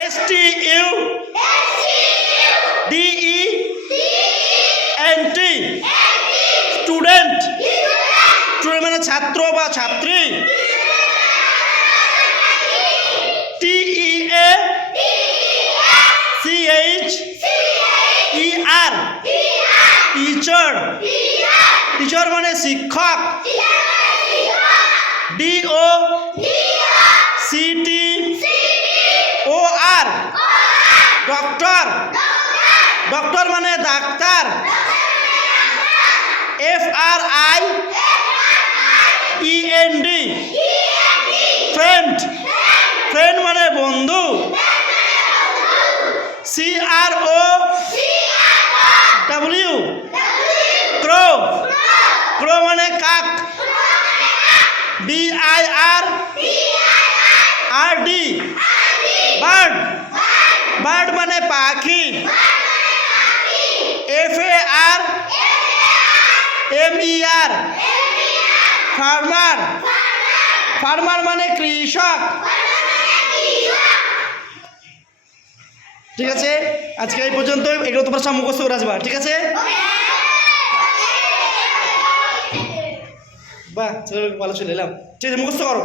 STUDENT student student মানে ছাত্র বা ছাত্রী TEACHER টিচার টিচার মানে শিক্ষক DOCTOR ডক্টর ডক্টর মানে ডাক্তার FRIEND ফ্রেন্ড ফ্রেন্ড মানে বন্ধু CROW ক্রো ক্রো মানে কাক BIRD বার্ড বার্ড মানে পাখি FARMER ফার্মার ফার্মার মানে কৃষক। ঠিক আছে, আজকে এই পর্যন্ত। এগুলো তোমার সব মুখস্থ করে আসবা, ঠিক আছে? বাহ, ভালো চলে এলাম। ঠিক আছে, মুখস্থ করো।